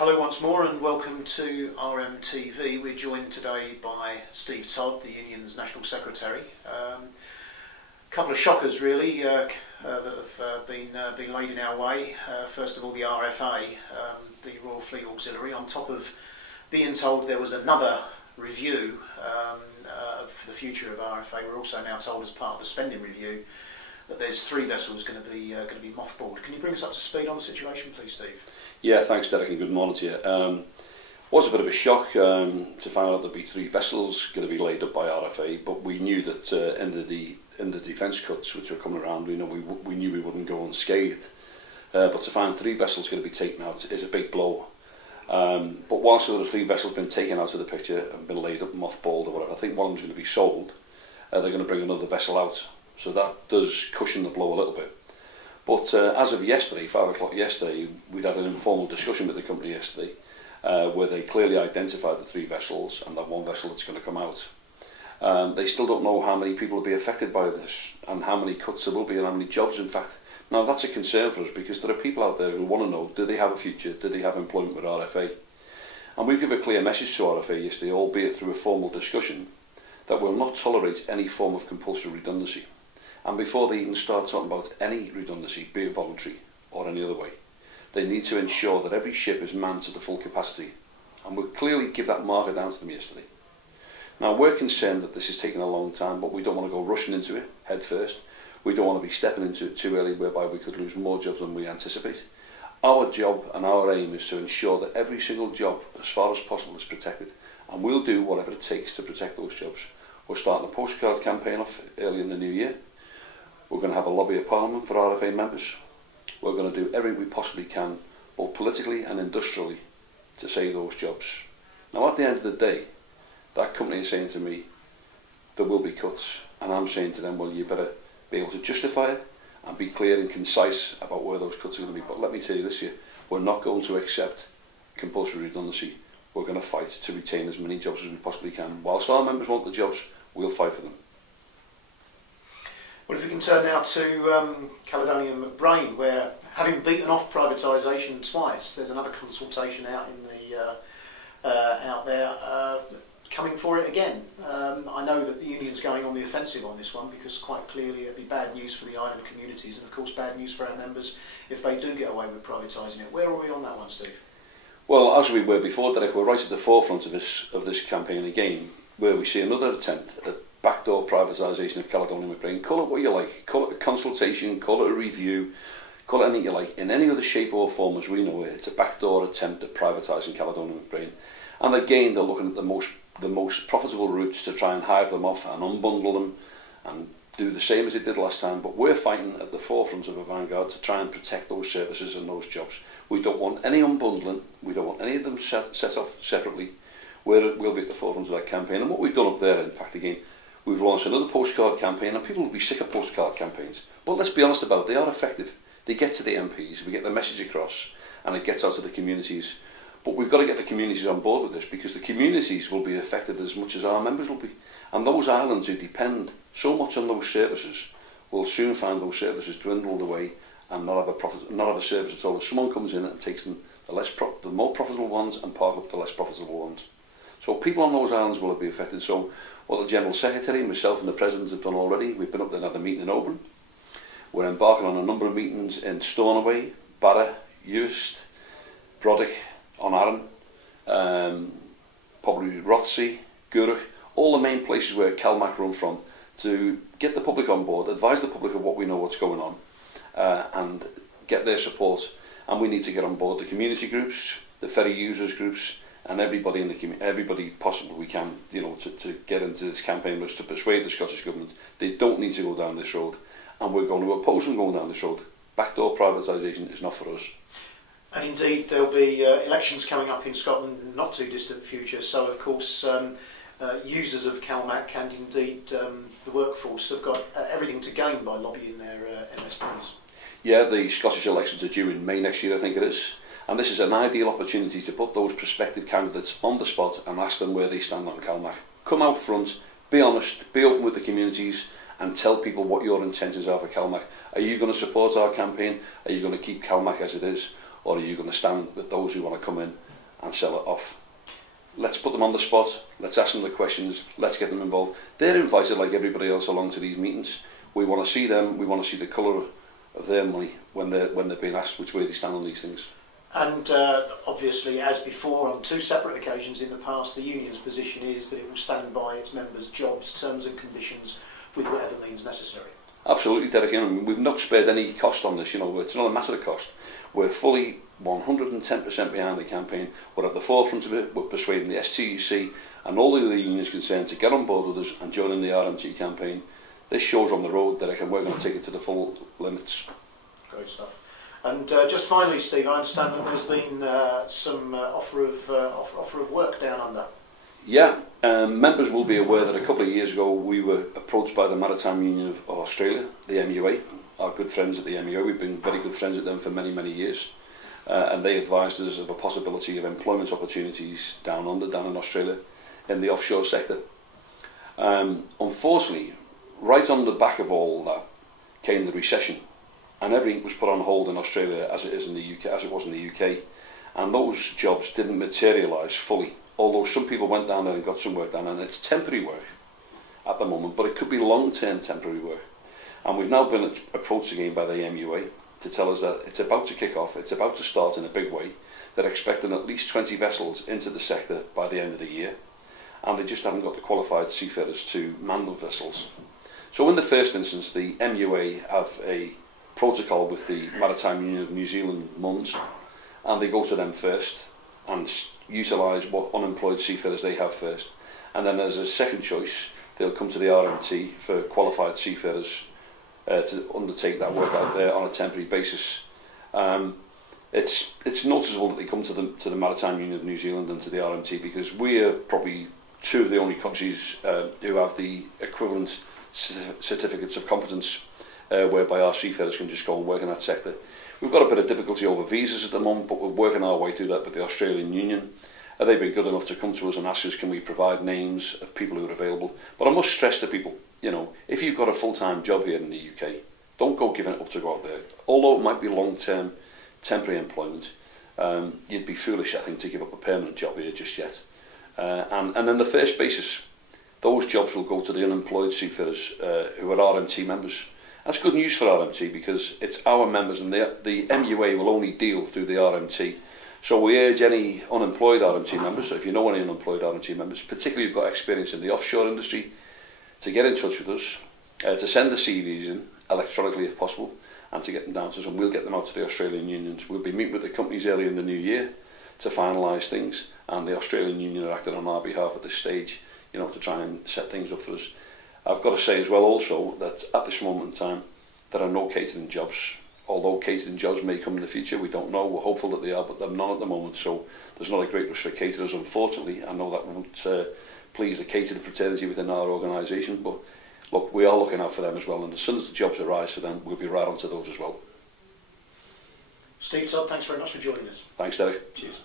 Hello once more and welcome to RMTV. We're joined today by Steve Todd, the union's National Secretary. A couple of shockers really that have been laid in our way. First of all, the RFA, the Royal Fleet Auxiliary, on top of being told there was another review for the future of RFA, we're also now told as part of the spending review that there's 3 vessels going to be mothballed. Can you bring us up to speed on the situation, please, Steve? Yeah, thanks, Derek, and good morning to you. Was a bit of a shock to find out there'd be 3 vessels going to be laid up by RFA, but we knew that in the defence cuts which were coming around, we knew we wouldn't go unscathed. But to find 3 vessels going to be taken out is a big blow. But whilst the 3 vessels have been taken out of the picture and been laid up, mothballed or whatever, I think one of them's going to be sold. They're going to bring another vessel out, so that does cushion the blow a little bit. But as of yesterday, 5 o'clock yesterday, we'd had an informal discussion with the company yesterday where they clearly identified the 3 vessels and that 1 vessel that's going to come out. They still don't know how many people will be affected by this and how many cuts there will be and how many jobs, in fact. Now that's a concern for us because there are people out there who want to know, do they have a future, do they have employment with RFA? And we've given a clear message to RFA yesterday, albeit through a formal discussion, that we'll not tolerate any form of compulsory redundancy. And before they even start talking about any redundancy, be it voluntary or any other way, they need to ensure that every ship is manned to the full capacity. And we'll clearly give that marker down to them yesterday. Now we're concerned that this is taking a long time, but we don't want to go rushing into it head first. We don't want to be stepping into it too early whereby we could lose more jobs than we anticipate. Our job and our aim is to ensure that every single job, as far as possible, is protected. And we'll do whatever it takes to protect those jobs. We're starting a postcard campaign off early in the new year. We're going to have a lobby of Parliament for RFA members. We're going to do everything we possibly can, both politically and industrially, to save those jobs. Now at the end of the day, that company is saying to me, there will be cuts. And I'm saying to them, well, you better be able to justify it and be clear and concise about where those cuts are going to be. But let me tell you this here, we're not going to accept compulsory redundancy. We're going to fight to retain as many jobs as we possibly can. Whilst our members want the jobs, we'll fight for them. Well, if we can turn now to Caledonian MacBrayne, where having beaten off privatisation twice, there's another consultation out there coming for it again. I know that the union's going on the offensive on this one because quite clearly it'd be bad news for the island communities and of course bad news for our members if they do get away with privatising it. Where are we on that one, Steve? Well, as we were before, Derek, we're right at the forefront of this campaign again, where we see another attempt at backdoor privatisation of Caledonian MacBrayne. Call it what you like, call it a consultation, call it a review, call it anything you like. In any other shape or form as we know it, it's a backdoor attempt at privatising Caledonian MacBrayne. And again, they're looking at the most profitable routes to try and hive them off and unbundle them and do the same as they did last time. But we're fighting at the forefront of a vanguard to try and protect those services and those jobs. We don't want any unbundling, we don't want any of them set off separately. We'll be at the forefront of that campaign. And what we've done up there, in fact, again, we've launched another postcard campaign, and people will be sick of postcard campaigns. But let's be honest about it, they are effective. They get to the MPs, we get the message across, and it gets out to the communities. But we've got to get the communities on board with this, because the communities will be affected as much as our members will be. And those islands who depend so much on those services will soon find those services dwindled away and not have a service at all. If someone comes in and takes them the more profitable ones and park up the less profitable ones. So people on those islands will be affected. So what the General Secretary, myself and the President have done already, we've been up there and had a meeting in Oban. We're embarking on a number of meetings in Stornoway, Barra, Uist, Brodick, on Arran, probably Rothsea, Guruk, all the main places where CalMac run from, to get the public on board, advise the public of what we know what's going on, and get their support. And we need to get on board the community groups, the ferry users groups, and everybody in the everybody possible we can, to get into this campaign was to persuade the Scottish Government they don't need to go down this road, and we're going to oppose them going down this road. Backdoor privatisation is not for us. And indeed there'll be elections coming up in Scotland in the not too distant future, so of course users of CalMac and indeed the workforce have got everything to gain by lobbying their MSPs. Yeah, the Scottish elections are due in May next year, I think it is. And this is an ideal opportunity to put those prospective candidates on the spot and ask them where they stand on CalMac. Come out front, be honest, be open with the communities and tell people what your intentions are for CalMac. Are you going to support our campaign? Are you going to keep CalMac as it is? or are you going to stand with those who want to come in and sell it off? Let's put them on the spot, let's ask them the questions, let's get them involved. They're invited like everybody else along to these meetings. We want to see them, we want to see the colour of their money when they're being asked which way they stand on these things. And obviously, as before, on two separate occasions in the past, the union's position is that it will stand by its members' jobs, terms and conditions with whatever means necessary. Absolutely, Derek. We've not spared any cost on this. It's not a matter of cost. We're fully 110% behind the campaign. We're at the forefront of it. We're persuading the STUC and all the other unions concerned to get on board with us and join in the RMT campaign. This show's on the road, Derek, and we're going to take it to the full limits. Great stuff. And just finally, Steve, I understand that there's been some offer of work down under. Yeah, members will be aware that a couple of years ago we were approached by the Maritime Union of Australia, the MUA, our good friends at the MUA. We've been very good friends with them for many, many years. And they advised us of a possibility of employment opportunities down under, down in Australia, in the offshore sector. Unfortunately, right on the back of all that came the recession, and everything was put on hold in Australia as it is in the UK, as it was in the UK, and those jobs didn't materialise fully. Although some people went down there and got some work done, and it's temporary work at the moment, but it could be long-term temporary work. And we've now been approached again by the MUA to tell us that it's about to kick off, it's about to start in a big way. They're expecting at least 20 vessels into the sector by the end of the year, and they just haven't got the qualified seafarers to man those vessels. So in the first instance, the MUA have a protocol with the Maritime Union of New Zealand MUNS, and they go to them first and utilise what unemployed seafarers they have first, and then as a second choice they'll come to the RMT for qualified seafarers to undertake that work out there on a temporary basis. It's noticeable that they come to the Maritime Union of New Zealand and to the RMT because we are probably two of the only countries who have the equivalent certificates of competence whereby our seafarers can just go and work in that sector. We've got a bit of difficulty over visas at the moment, but we're working our way through that with the Australian Union. They've been good enough to come to us and ask us, can we provide names of people who are available? But I must stress to people, if you've got a full-time job here in the UK, don't go giving it up to go out there. Although it might be long-term, temporary employment, you'd be foolish, I think, to give up a permanent job here just yet. And in the first basis, those jobs will go to the unemployed seafarers who are RMT members. That's good news for RMT because it's our members, and the MUA will only deal through the RMT. So we urge any unemployed RMT members, so if you know any unemployed RMT members, particularly who've got experience in the offshore industry, to get in touch with us, to send the CVs in electronically if possible, and to get them down to us, and we'll get them out to the Australian unions. We'll be meeting with the companies early in the new year to finalise things, and the Australian Union are acting on our behalf at this stage, to try and set things up for us. I've got to say as well also that at this moment in time there are no catering jobs. Although catering jobs may come in the future, we don't know. We're hopeful that they are, but they're none at the moment. So there's not a great rush for caterers, unfortunately. I know that won't please the catering fraternity within our organisation, but look, we are looking out for them as well, and as soon as the jobs arise for them, we'll be right onto those as well. Steve, Todd, thanks very much for joining us. Thanks, Derek. Cheers.